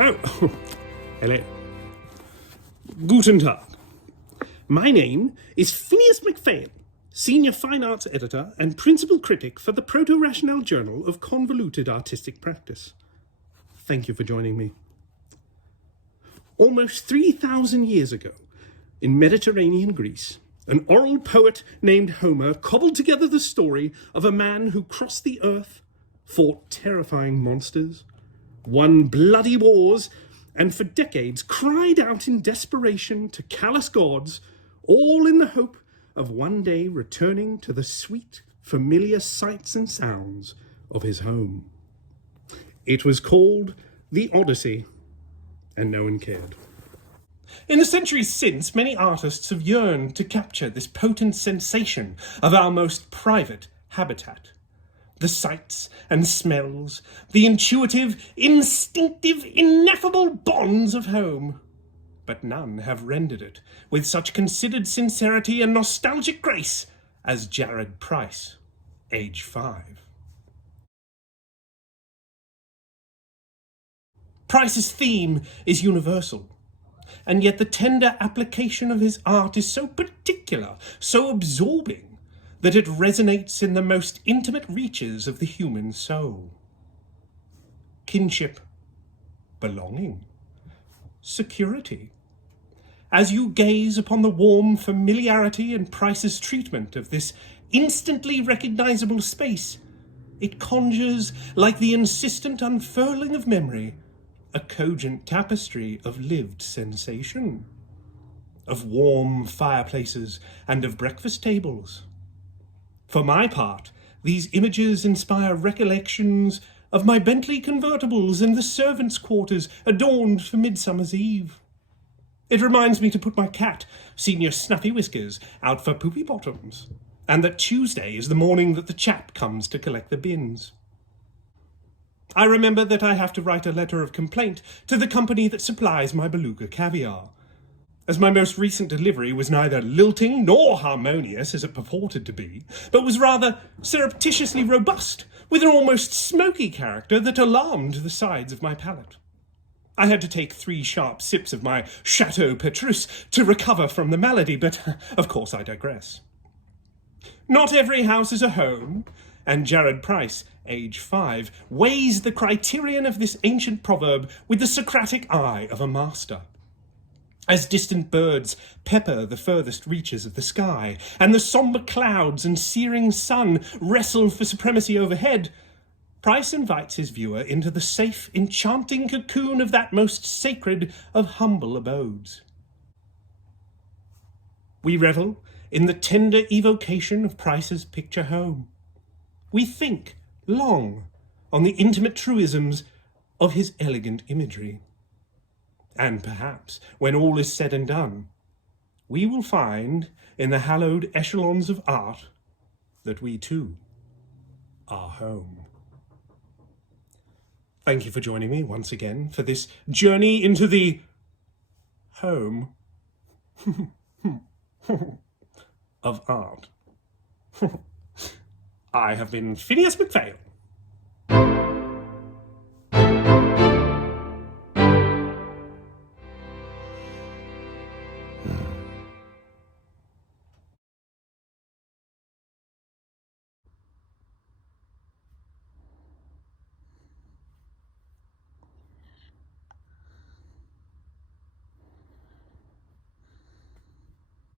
Oh, hello. Guten Tag. My name is Finnius McPhail, Senior Fine Arts Editor and Principal Critic for the Proto-Rationale Journal of Convoluted Artistic Practice. Thank you for joining me. Almost 3,000 years ago, in Mediterranean Greece, an oral poet named Homer cobbled together the story of a man who crossed the earth, fought terrifying monsters, won bloody wars, and for decades cried out in desperation to callous gods, all in the hope of one day returning to the sweet, familiar sights and sounds of his home. It was called the Odyssey, and no one cared. In the centuries since, many artists have yearned to capture this potent sensation of our most private habitat. The sights and smells, the intuitive, instinctive, ineffable bonds of home. But none have rendered it with such considered sincerity and nostalgic grace as Jarrad Price, age 5. Price's theme is universal, and yet the tender application of his art is so particular, so absorbing, that it resonates in the most intimate reaches of the human soul. Kinship, belonging, security. As you gaze upon the warm familiarity and Price's treatment of this instantly recognizable space, it conjures, like the insistent unfurling of memory, a cogent tapestry of lived sensation, of warm fireplaces and of breakfast tables. For my part, these images inspire recollections of my Bentley convertibles and the servants' quarters adorned for Midsummer's Eve. It reminds me to put my cat, Senior Snuffy Whiskers, out for poopy bottoms, and that Tuesday is the morning that the chap comes to collect the bins. I remember that I have to write a letter of complaint to the company that supplies my beluga caviar, as my most recent delivery was neither lilting nor harmonious as it purported to be, but was rather surreptitiously robust, with an almost smoky character that alarmed the sides of my palate. I had to take 3 sharp sips of my Chateau Petrus to recover from the malady, but of course I digress. Not every house is a home, and Jarrad Price, age 5, weighs the criterion of this ancient proverb with the Socratic eye of a master. As distant birds pepper the furthest reaches of the sky, and the sombre clouds and searing sun wrestle for supremacy overhead, Price invites his viewer into the safe, enchanting cocoon of that most sacred of humble abodes. We revel in the tender evocation of Price's picture home. We think long on the intimate truisms of his elegant imagery. And perhaps, when all is said and done, we will find in the hallowed echelons of art that we too are home. Thank you for joining me once again for this journey into the home of art. I have been Finnius McPhail.